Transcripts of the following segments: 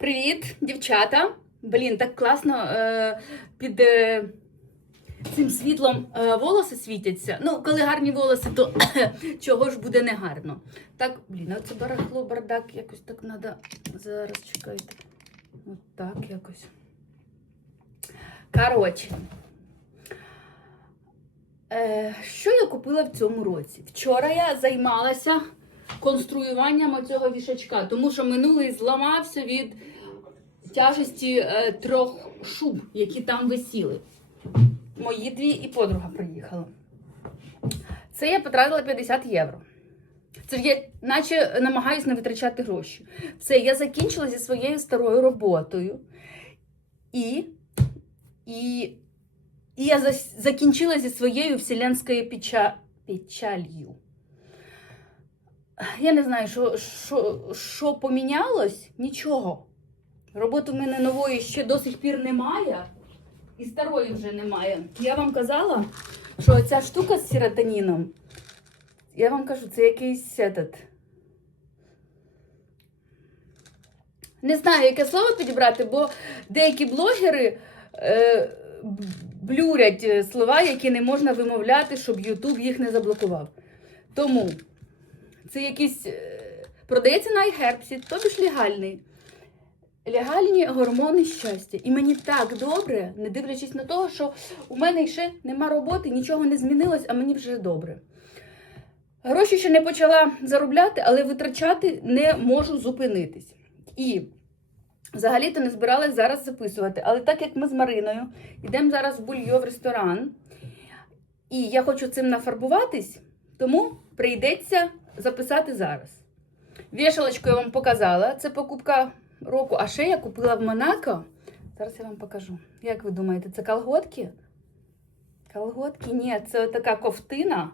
Привіт, дівчата! Блін, так класно е, під е, цим світлом е, волоси світяться. Ну, коли гарні волоси, то чого ж буде не гарно. Так, блін, а це барахло, бардак, якось так треба. Зараз чекайте. От так якось. Коротше. Е, що я купила в цьому році? Вчора я займалася конструюванням цього вішачка, тому що минулий зламався від тяжесті е, трьох шуб, які там висіли. Мої дві і подруга приїхала. Це я потратила 50 євро. Це ж я наче намагаюся не витрачати гроші. Все, я закінчила зі своєю старою роботою. І, і, і я закінчила зі своєю вселенською печа... печалью. Я не знаю, що, що, що помінялось? Нічого. Роботи в мене нової ще до сих пір немає, і старої вже немає. Я вам казала, що ця штука з серотоніном, я вам кажу, це якийсь этот. Не знаю, яке слово підібрати, бо деякі блогери е, блюрять е, слова, які не можна вимовляти, щоб Ютуб їх не заблокував. Тому це якийсь е, продається на iHerbsі, тобі ж легальний. Легальні гормони щастя. І мені так добре, не дивлячись на те, що у мене ще нема роботи, нічого не змінилось, а мені вже добре. Гроші ще не почала заробляти, але витрачати не можу зупинитись. І взагалі-то не збиралась зараз записувати. Але так як ми з Мариною йдемо зараз в бульйо в ресторан, і я хочу цим нафарбуватись, тому прийдеться записати зараз. Вішалочку я вам показала. Це покупка року. А ще я купила в Монако. Зараз я вам покажу. Як ви думаєте, це колготки? Колготки? Ні, це така ковтина.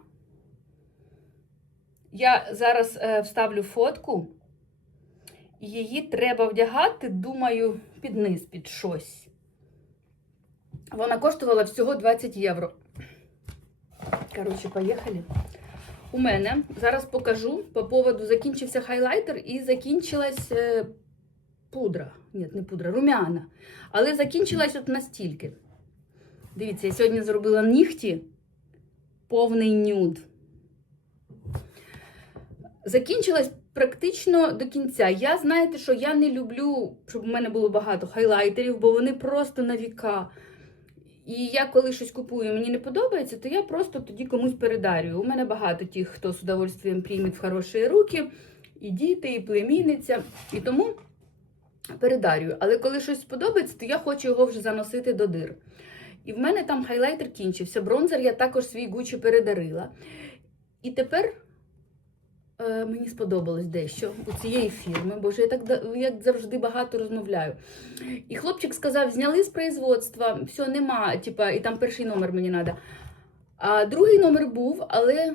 Я зараз е, вставлю фотку. Її треба вдягати, думаю, під низ, під щось. Вона коштувала всього 20 євро. Коротше, поїхали. У мене зараз покажу по поводу закінчився хайлайтер і закінчилась е, пудра. Ні, не пудра, румяна. Але закінчилась от настільки. Дивіться, я сьогодні зробила нігті повний нюд. Закінчилась практично до кінця. Я знаєте, що я не люблю, щоб у мене було багато хайлайтерів, бо вони просто на віка. І я коли щось купую, мені не подобається, то я просто тоді комусь передарюю. У мене багато тих, хто з удовольствием прийме в хороші руки, і діти, і племінниця. І тому передарюю. Але коли щось сподобається, то я хочу його вже заносити до дир. І в мене там хайлайтер кінчився. Бронзер я також свій Гуччі передарила. І тепер мені сподобалось дещо у цієї фірми, бо ж я так як завжди багато розмовляю. І хлопчик сказав: зняли з производства, все, нема, типа, і там перший номер мені треба. А другий номер був, але,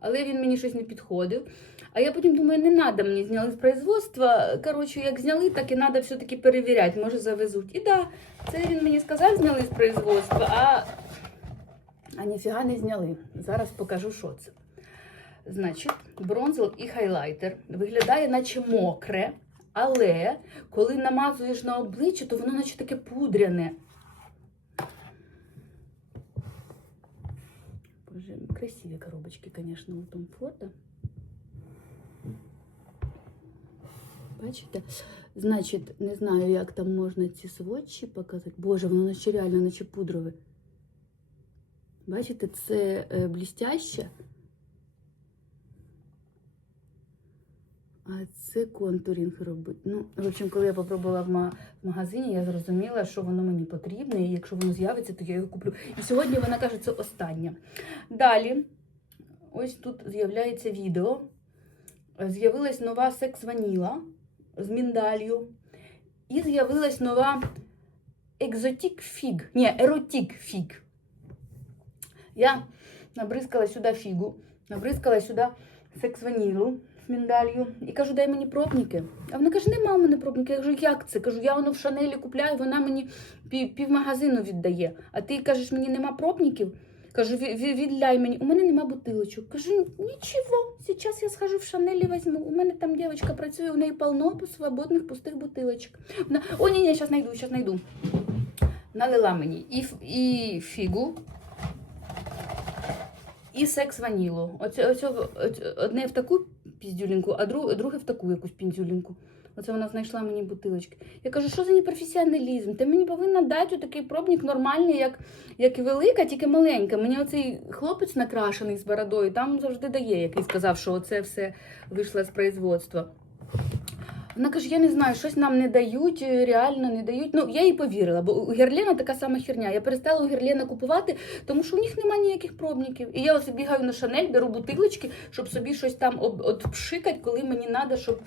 але він мені щось не підходив. А я потім думаю, не треба мені зняли з производства. Коротше, як зняли, так і треба все-таки перевіряти, може завезуть. І так, да, це він мені сказав, зняли з производства, а, а ніфіга не зняли. Зараз покажу, що це. Значить, бронзел і хайлайтер виглядає, наче мокре, але коли намазуєш на обличчя, то воно наче таке пудряне. Боже, красиві коробочки, звісно, у тому фото. Бачите? Значить, не знаю, як там можна ці сводчі показати. Боже, воно наче реально, наче пудрове. Бачите, це е, блістяще. Це контурінг робить. Ну, в общем, коли я попробувала в, магазині, я зрозуміла, що воно мені потрібне, і якщо воно з'явиться, то я його куплю. І сьогодні вона каже, це останнє. Далі, ось тут з'являється відео. З'явилась нова секс ваніла з міндалью. І з'явилась нова екзотік фіг. Ні, еротік фіг. Я набризкала сюди фігу, набризкала сюди секс ванілу міндалью. І кажу, дай мені пробники. А вона каже, нема в мене пробники. Я кажу, як це? Кажу, я воно в Шанелі купляю, вона мені півмагазину віддає. А ти кажеш, мені нема пробників. Кажу, «Ві- ві- відляй мені. У мене нема бутилочок. Кажу, нічого, зараз я схожу в Шанелі візьму. У мене там дівчинка працює, у неї полно свободних пустих бутилочок. Вона, О, ні, ні, зараз знайду, зараз знайду. Налила мені і, і фігу, і секс ванілу. Оце, оце, оце, одне в таку піздюлінку, а друге, друге в таку якусь піндюлінку. Оце вона знайшла мені бутилочки. Я кажу, що за непрофесіоналізм? Ти мені повинна дати такий пробник нормальний, як, як і велика, тільки маленька. Мені оцей хлопець накрашений з бородою, там завжди дає, який сказав, що оце все вийшло з производства. Вона каже, я не знаю, щось нам не дають, е, реально не дають. Ну, я їй повірила, бо у Герлена така сама херня. Я перестала у Герлена купувати, тому що у них немає ніяких пробників. І я ось бігаю на Шанель, беру бутилочки, щоб собі щось там отпшикати, коли мені треба, щоб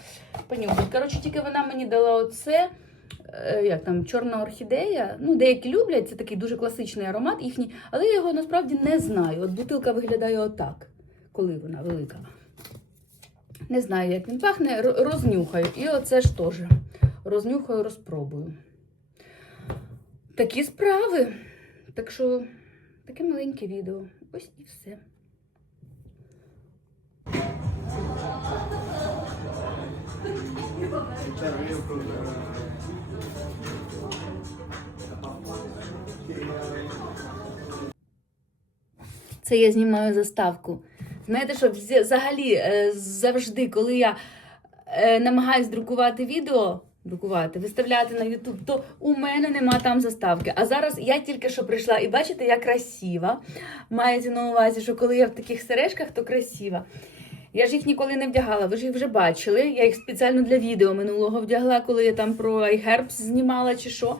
понюхати. Коротше, тільки вона мені дала оце. е, Як там чорна орхідея. Ну, деякі люблять, це такий дуже класичний аромат їхній, але я його насправді не знаю. От бутилка виглядає отак, коли вона велика. Не знаю, як він пахне, рознюхаю. І оце ж теж. Рознюхаю, розпробую. Такі справи. Так що таке маленьке відео. Ось і все. Це я знімаю заставку. Знаєте, що взагалі е, завжди, коли я е, намагаюсь друкувати відео, друкувати, виставляти на YouTube, то у мене нема там заставки. А зараз я тільки що прийшла, і бачите, я красива. Мається на увазі, що коли я в таких сережках, то красива. Я ж їх ніколи не вдягала, ви ж їх вже бачили. Я їх спеціально для відео минулого вдягла, коли я там про iHerbs знімала чи що.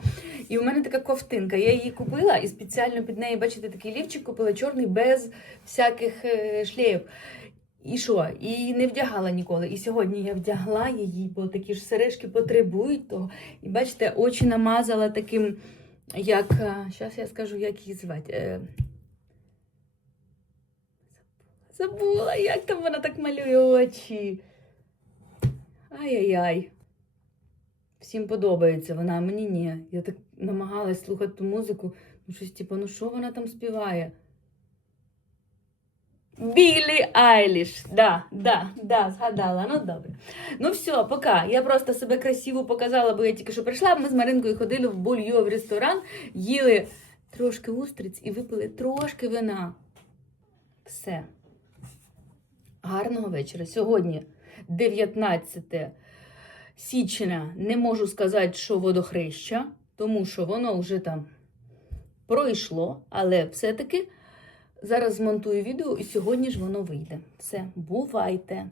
І у мене така ковтинка. Я її купила і спеціально під неї, бачите, такий лівчик купила чорний без всяких е, шлеїв. І що? І не вдягала ніколи. І сьогодні я вдягла її, бо такі ж сережки потребують того. І бачите, очі намазала таким, як. Зараз я скажу, як її звати. Е, Забула, як там вона так малює очі. Ай-яй-яй. Всім подобається вона, мені ні. Я так намагалась слухати ту музику. Ну, щось типу, ну що вона там співає? Білі Айліш. Да, да, да, згадала. Ну добре. Ну все, пока. Я просто себе красиво показала, бо я тільки що прийшла. Ми з Маринкою ходили в Больйо в ресторан, їли трошки устриць і випили трошки вина. Все. Гарного вечора. Сьогодні 19 січня. Не можу сказати, що водохреща, тому що воно вже там пройшло, але все-таки зараз змонтую відео і сьогодні ж воно вийде. Все, бувайте!